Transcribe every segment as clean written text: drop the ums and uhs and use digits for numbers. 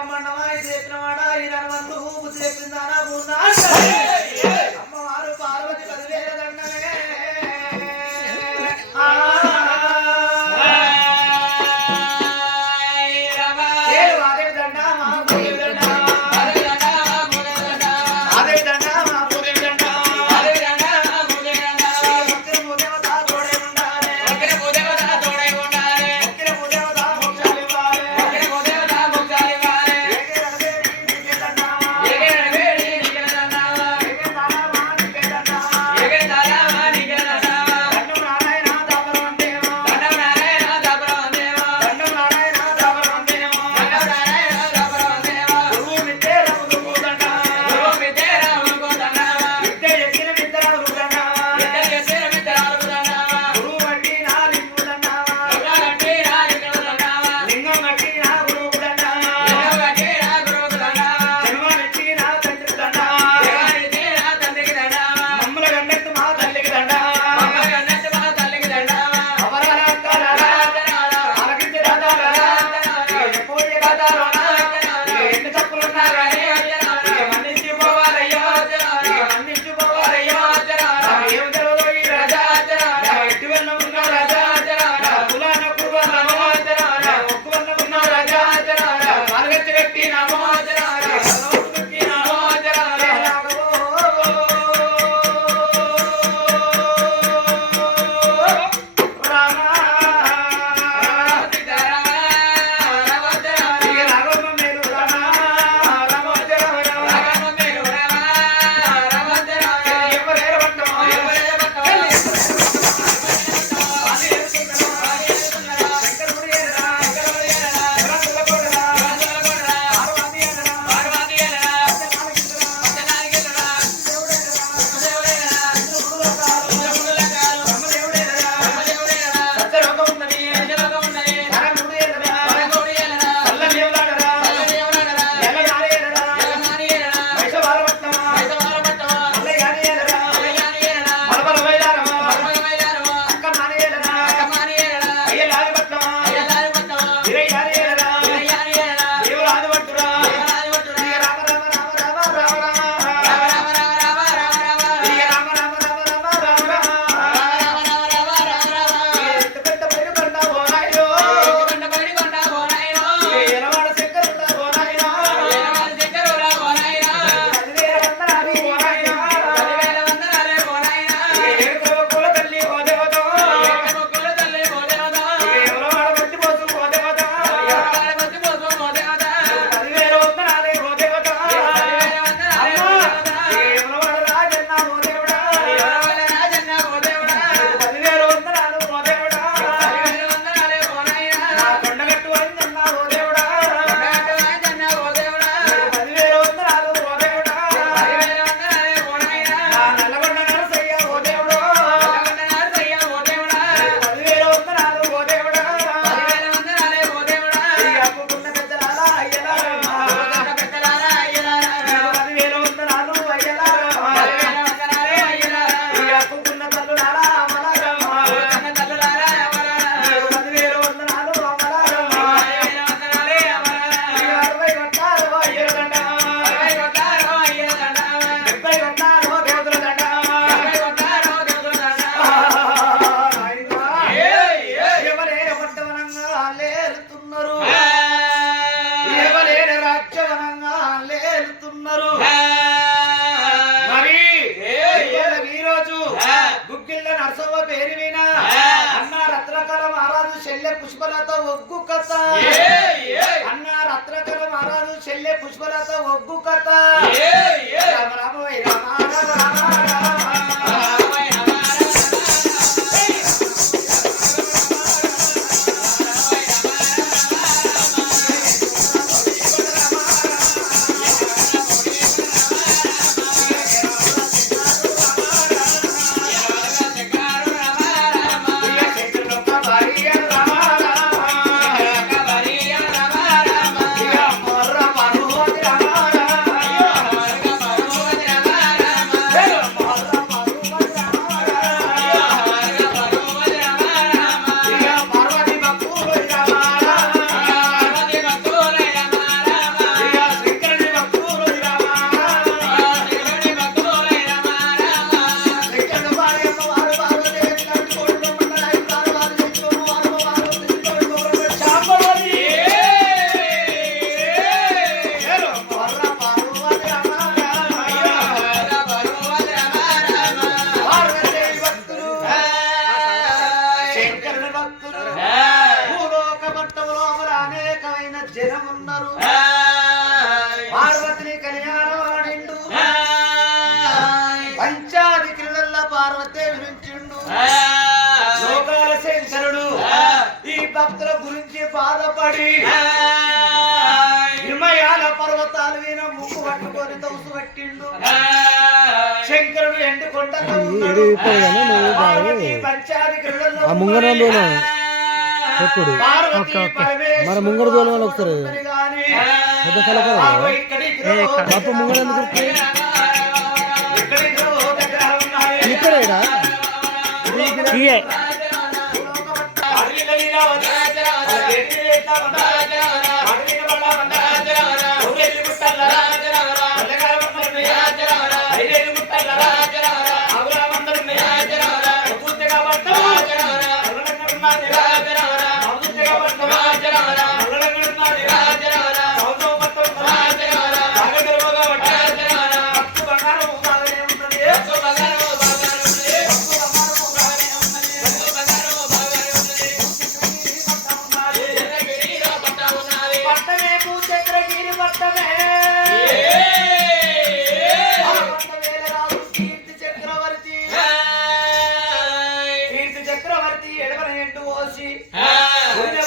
రమ్మండమా చెప్పిన వాడ ఈ రన్మందు బుద్ధి చెప్పిందానా అమ్మవారు పార్వతి 10,000 దండమే పుష్పలత ఒగ్గు కథ అన్న రత్నకర మహారాజు చెల్లె పుష్పలత ఒగ్గు కథ రామ రామ రామ రామ Yeah. ఉన్నారు పార్వతిని కళ్యాణం ఆడిండు పంచాది క్రీడల్ల పార్వతీదేవి నుంచిండు లోకాల శంకరుడు ఈ భక్తుల గురించి బాధపడి హిమయాల పర్వతాలు వీణ ముక్కు పట్టుకొని తౌసు పట్టిండు శంకరుడు ఎండు కొండలో ఉన్నాడు పార్వతి పంచాది క్రీడల్లో మరి ముంగర దోళం వాళ్ళు వస్తారు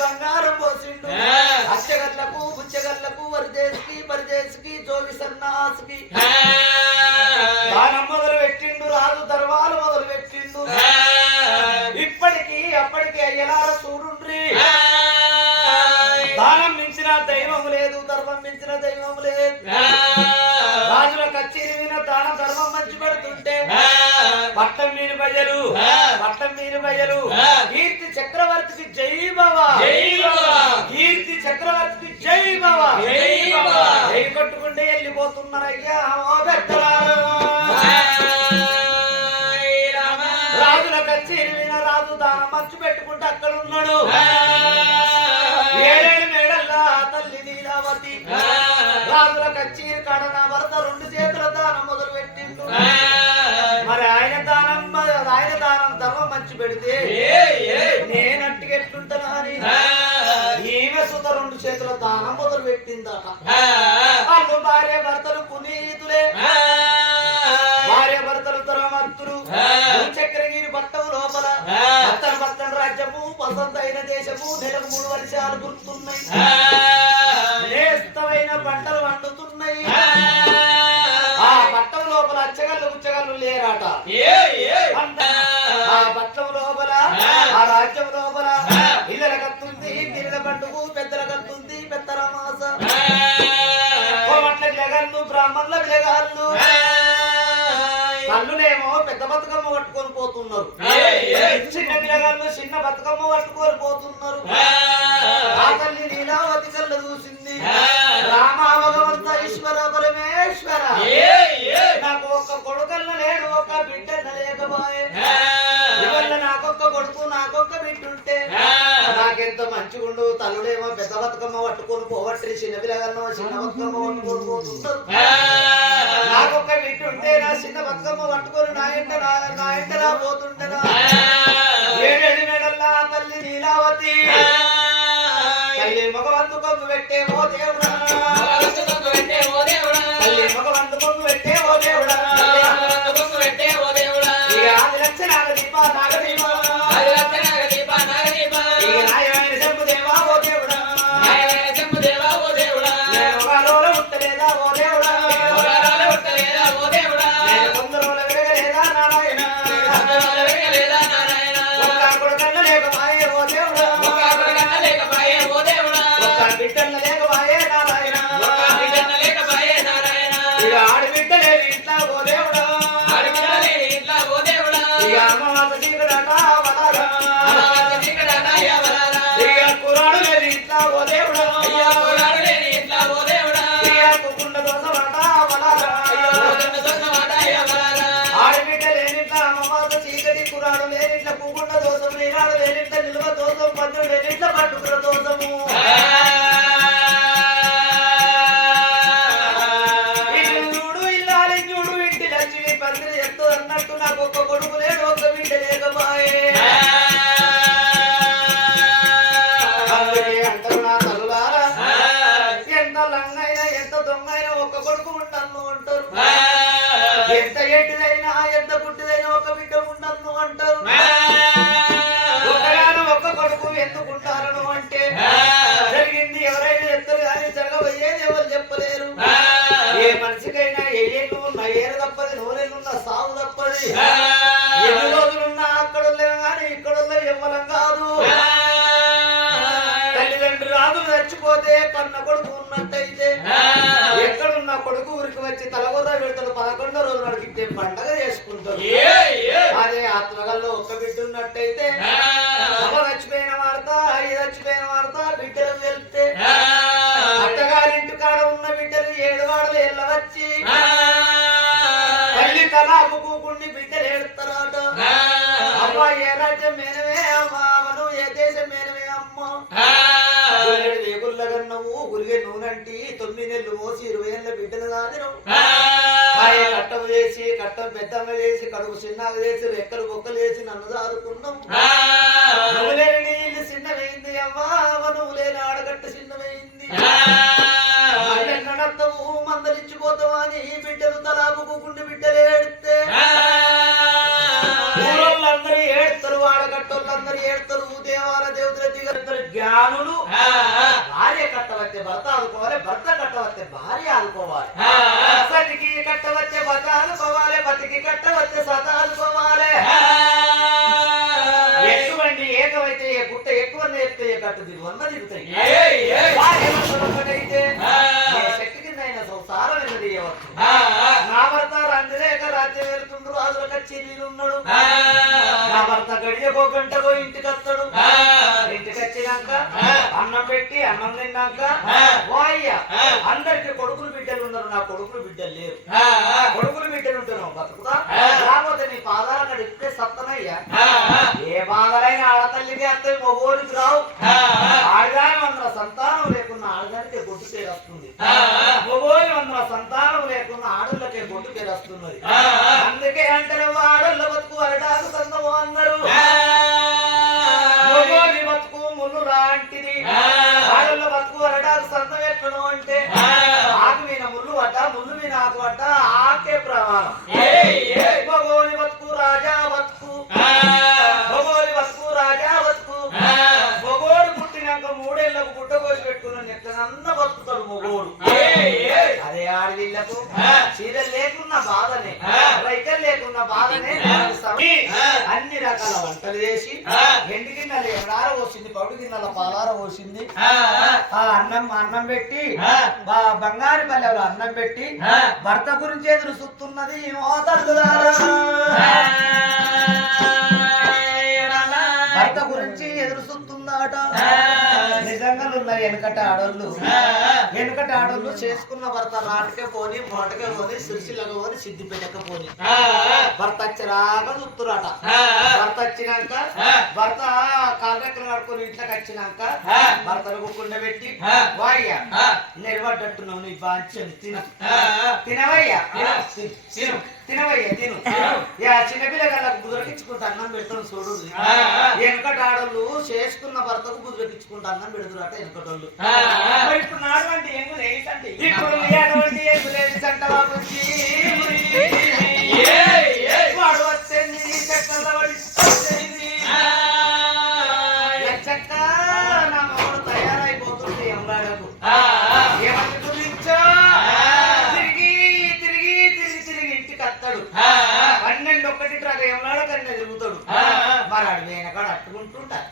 బంగారం పోసిండు అచ్చగట్లకు బుచ్చగట్లకు పరిదేశికి జోగి సన్నాసికి దానం మొదలు పెట్టిండు రాజు దర్వాలు మొదలు పెట్టిండు ఇప్పటికి అప్పటికి అయ్యలార చూడుండ్రి దానం మించిన దైవం లేదు ధర్మం మించిన దైవం లేదు రాజుల కచ్చేరి మీద దానం ధర్మం మంచి పెడుతుంటే పట్టం మీని బయలు కీర్తి చక్రవర్తికి జై బావా కీర్తి చక్రవర్తికి జై బావా జై కొట్టుకుంటే వెళ్ళిపోతున్నారయ్యా రాజుల కచ్చేరి మీద రాజు దానం మంచి పెట్టుకుంటే అక్కడ ఉన్నాడు ఏడేడు మేడల్లా తల్లి నీలావతి రాజుల కచ్చేరి కాడన వరద రెండు చేతుల దానం మొదలు పెట్టిండు మరి ఆయన దానం ధర్మం మంచి పెడితే నేనంటికి ఎట్లుంటానా అని ఈమె సుత రెండు చేతుల దానం మొదలు పెట్టిందట వాళ్ళు భార్య భర్తలు పునీతులే భార్య భర్తలు తరమత్తులు చక్రగిరి పట్టవు లోపల పత్తన రాజ్యము వసంత అయిన దేశము నెలకు 3 వర్షాలు గుర్తున్నాయి నేస్తమైన పంటలు వండుతున్నాయి ఆ పట్టం లోపల అచ్చగళ్ళు లేరాట ఆ పట్టం లోపల ఆ రాజ్యం లోపల ఇళ్ళల కత్తుంది గిరిల పండుగ పెద్దల కత్తుంది పెద్దల మాస కోమట్ల విలగాళ్ళు బ్రాహ్మణుల విలగాళ్ళు కళ్ళునేమో పెద్ద బతుకమ్మ పట్టుకొని పోతున్నారు చిన్న పిల్లగాళ్ళు చిన్న బతుకమ్మ పట్టుకొని పోతున్నారు ఆ తల్లి నీలావతి కళ్ళు చూసింది రామ భగవంత ఈశ్వర పరమేశ్వర నాకు ఒక్క కొడుకన్న లేడు ఒక బిడ్డన్న లేకపోయే ఇవల్ల నాకొక్క కొడుకు నాకొక్క బిడ్డ ఉంటే నాకెంత మంచిగుండు తల్లుడేమో పెద్ద బతుకమ్మ పట్టుకొని పోవట్రి చిన్న పిల్లగాళ్ళో చిన్న బతుకమ్మ పట్టుకొని పోతుంటారు నాకొక్క బిడ్డ ఉంటే నా చిన్న బతుకమ్మ పట్టుకొని నా ఇంట నా పోతుంటేనా ఏడేడు మేడల్లా తల్లి నీలావతి తల్లి మగవంతు కొంగు పెట్టే ఓ దేవుడా తల్లి మగవంతు కొంగు పెట్టే ఓ దేవుడా ఇక ఆదిలక్ష నాగదీప ఇక నాయమైన శంభుదేవా ఓ దేవుడా నేను ఒక లోల ఉట్టలేదా ఓ దేవుడా నేను కొందరోల విరగలేదా నారాయణ ఒక్క కొడుకన్న లేకపాయే ఓ దేవుడా ఒక్క బిడ్డన్న లేకపాయే నారాయణ ఇక ఆడబిడ్డ లేని ఇంట్లో ఓ దేవుడా ఇక అమ్మవాస చీకడట వలారా ఇక కురాడు లేని ఇంట్లో ఓ దేవుడా ఇక కుకుండ దోసమాట వలారా ఆడబిడ్డ లేనిట్ల అమ్మవాస చీకటి కురాడు లేనిట్ల కుకుండ దోసం నీరాడు లేనిట్ల నిల్వ దోసం పందులు లేనిట్ల పట్టుకుల దోసము ఇల్లుడు ఇల్లాలింగుడు ఇంటి లక్ష్మి పందిరి ఎత్తు అన్నట్టు నాకు ఒక్క కొడుకు లేడు ఒక్క బిడ్డ లేకపాయే అందుకే అంటారు నా తల్లులారా ఎన్ని రోజులున్నా అక్కడ కానీ ఇక్కడ ఇవ్వలం కాదు. తల్లిదండ్రులు రాజులు చచ్చిపోతే కన్న కొడుకు ఉన్నట్టయితే ఎక్కడున్న కొడుకు ఊరికి వచ్చి తలగొర్ర పెడతాడు. 11వ రోజు నడిగితే పండగ చేసుకుంటాడు. అదే ఆత్మగల్లో ఒక్క బిడ్డ ఉన్నట్టయితే అమ్మ చచ్చిపోయిన వార్త అయ్యి చచ్చిపోయిన వార్త బిడ్డలు వెళ్తే అత్తగారింటి కాడ ఉన్న బిడ్డలు 7 వాడలు ఎల్లవచ్చి తల్లి తలాపుకుండి బిడ్డలు ఏడుస్తారట. అమ్మ ఏ రాజ్యం మేనవే అమ్మా, మనం ఏ దేశం మేనవే అమ్మ. దేగుల్లగన్నవు గురిగే నూనంటి 9 నెలలు మోసి 20 ఏళ్ళ బిడ్డలు కాదు. కట్టం చేసి కట్టం పెద్దమ్మ చేసి కడుపు చిన్నగా చేసి రెక్కలు బొక్కలు చేసి నన్ను దారుకున్నాం. నువ్వులేని నీళ్ళు చిన్నమైంది అమ్మా, నువ్వులేని ఆడగట్ట చిన్నమైంది. నడతావు మందలిచ్చిపోతావు అని బిడ్డలు తలాపుకుండి బిడ్డలు ఏడితే ఊరోళ్ళందరూ ఏడుతారు, ఆడగట్టోళ్ళందరూ ఏడుతారు. దేవాల దేవతల దిగరు జ్ఞానులు భార్య కట్టవచ్చే భర్త ఆదుకోవాలి, భర్త కట్టవచ్చే భార్య ఆదుకోవాలి. సతికి కట్టవచ్చే భర్త ఆదుకోవాలి, పతికి కట్టవచ్చే సత ఆదుకోవాలి. ఎటువంటి ఏకమైతే గుట్ట ఎక్కువ నేర్తే కట్టు దిగు 100 దిగుతాయి. ఒకటైతే శక్తి కింద అయిన సంసారం ఎన్నదీయవచ్చు. నా భర్త రంగులేక రాజ్యం వెళ్తుండ్రు, రాజుల కచ్చేరీలు ఉన్నాడు. నా భర్త గడియకో గంటకో ఇంటికి వస్తాడు. ఇంటికి వచ్చినాక అన్నం పెట్టి అన్నం తిన్నాక ఓ అయ్యా అందరికి కొడుకులు బిడ్డలు ఉన్నారు, నా కొడుకులు బిడ్డలు లేరు. కొడుకులు బిడ్డలు ఉంటున్నావు బతుకుతా, రాకపోతే నీ పాదాల కాడ ఇప్పుడే సత్తనయ్యా. ఏ బాధలైన ఆడతల్లికి అత్తవి మగోరికి రావు. ఆడదాని 100 సంతానం లేకున్న ఆడదానికి గొడ్డు పేరు వస్తుంది. మగోని 100 సంతానం లేకున్న ఆడళ్ళకే గొడ్డు పేరు వస్తున్నది. అందుకే అంటారు ఆడళ్ళ బతుకు అరటాకు సందము అన్నారు. మగోని బతుకు ముళ్ళు లాంటిది, ఆడళ్ళ బతుకు అరటాకు సందం ఎట్లను అంటే ఆకు మీద ముళ్ళు పడ్డా ముళ్ళు మీద ఆకు పడ్డా ఆకే ప్రమాణం. మగోని బతుకు రాజా బతుకు, మగోని బతుకు రాజా బతుకు. మగోడు పుట్టినాక 3 ఏళ్లకు గుడ్డ కోసి పెట్టుకున్నాను ఎట్లనన్న బతుకుతాడు మగోడు. అదే ఆడవిళ్లకు చీరలు లేకున్న బాధనే, రైకలు లేకున్న బాధనే. అన్ని రకాల వంటలు చేసి ఎండి గిన్నెలు ఎవడార పోసింది, పౌడు గిన్నెల పాలార పోసింది. అన్నం పెట్టి బంగారు పల్లెలో అన్నం పెట్టి భర్త గురించి ఎదురు చూస్తున్నది. భర్త గురించి ఎదురు చూస్తుందాట. నిజంగా ఉన్నాయి వెనకట ఆడోళ్ళు చేసుకున్న భర్త రాటకే పోని, మోటకే పోని, సిరిసిల్లక పోని, సిద్దిపేటక పోని భర్త వచ్చరాక చూస్తురాట. భర్త వచ్చినాక భర్త కాళ్ళెక్కలు కడుకొని ఇంట్లోకి వచ్చినాక భర్తను కుక్కుండ పెట్టి వాయ్యా నిలబడ్డట్టున్నావు నీ బాంచని తినవయ్యా తినవయ్యా తిను. చిన్నపిల్లగాళ్ళకు బుదరకించుకుంటా అన్నం పెడతాను చూడు. వెనకట ఆడోళ్ళు చేసుకున్న భర్తకు బుదరకించుకుంటా అన్నం పెడుతురాట వెనకటోళ్ళు. ఇప్పుడు నాటువంటి ఇప్పుడు అటువంటి వాడు వచ్చింది చెక్క నా మొగుడు తయారైపోతుంది. ఎంలాడకు ఏమని గురించో తిరిగి తిరిగి తిరిగి తిరిగి ఇంటికి వస్తాడు. 12 ట్రాక ఎంలాడ కన్నా తిరుగుతాడు. మరి ఆడు వెనకాడ అట్టుకుంటుంటారు.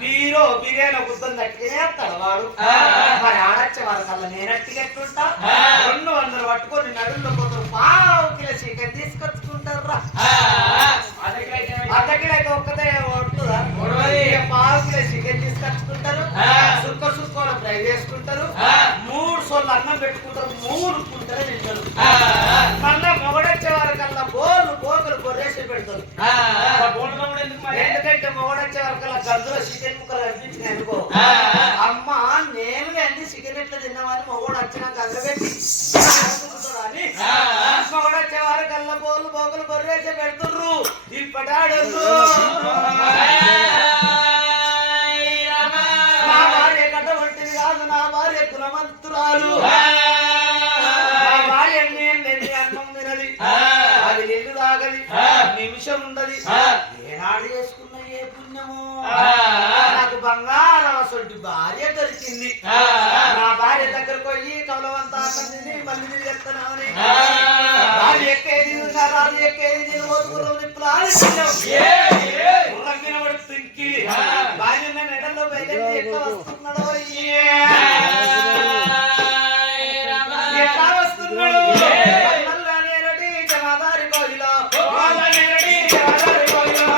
బిర్యానీ గుర్తుంది అట్టుకునే వస్తాడు వాడు. మరి ఆడచ్చే వారి కల్లా నేనట్టుగా ఎట్టుంటా 200 పట్టుకొని నడుల్లో పోతారు. 1/2 కిలో చికెన్ తీసుకొచ్చుకుంటారు రా. అర్ధ కిలో అయితే ఒక్కతే పడుతుందా? 1/2 కిలో చికెన్ తీసుకొచ్చుకుంటారు. సుక్క ఫ్రై చేసుకుంటారు. 3 సోళ్ళు అన్నం పెట్టుకుంటారు. 3 కుంటారు తింటారు. మళ్ళా మొగడొచ్చే వారి కల్లా బోకలు బొర్రేసి పెడతారు. ఎందుకంటే మొగడొచ్చే వారి కల్లా గందులో చికెన్ ముక్కలు కనిపించినాయి అనుకో, అమ్మ నేను అన్ని చికెన్ ఎట్లా తిన్నామని మొగోడు వచ్చినాక అందబెట్టి అని మొగడొచ్చే వారి కల్లా బోకలు బొర్రేసి పెడుతుర్రు. ఇప్పటాడు నా భార్య కట్టబట్టింది కాదు, నా భార్య కులమంతురాలు. నా భార్య అన్నం తినది, అది నీళ్లు తాగది, నిమిషం ఉండదు. ఏనాడు చేసుకున్న ఏ పుణ్యము నాకు బంగారం అసలు భార్య దొరికింది. నా భార్య దగ్గరకు పోయి కవలవంతా మళ్ళీ చెప్తానని భార్య ఎక్కేది నా రాజు ఎక్కేది నేను ఓతుకున్నావు నిప్పులా వినబడుతుంది భార్య మెడల్లో బయలుదేరి ఎట్లా వస్తున్నాడో ఎట్లా వస్తున్నాడు నల్లనేరటి జమాదారి కోయిలా వాళ్ళనేరటి జమాదారి కోయిలా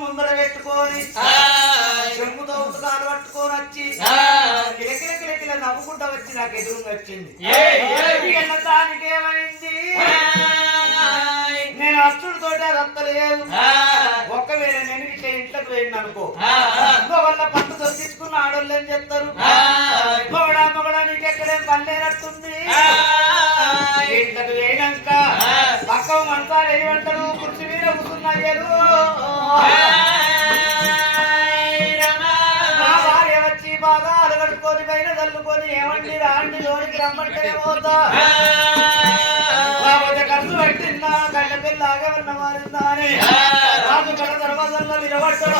ముందర పెట్టుకొని చెంగుతో ఉతకాలు పట్టుకొని వచ్చి కిలకిల నవ్వుకుంటా వచ్చి నాకు ఎదురుగా వచ్చింది. దానికేమైంది నేను అచ్చుడితో అది అత్తలేదు. ఒక్కవేళ నేను ఇట్లా ఇంట్లోకి పోయింది అనుకో వల్ల పట్టు దొరికించుకున్న ఆడోళ్ళు ఏం చెప్తారు మొగడా నీకెక్కడేం పనిలేనట్టుంది. ఇంట్లోకి వేయనాక పక్క మంచాలు ఏమంటారు కుర్చీ మీద కూర్చున్నాయ్యారు. నా భార్య వచ్చి బాగా అలగడుకొని పైన చల్లుకొని ఏమండి రాండి లోనికి రమ్మంటే పోతా ఖర్చు పెట్టిందా కళ్ళ పిల్లగా ఉన్న మారిందా అని రాజు కడ దర్వాజల్లో నిలబడ్డాడు.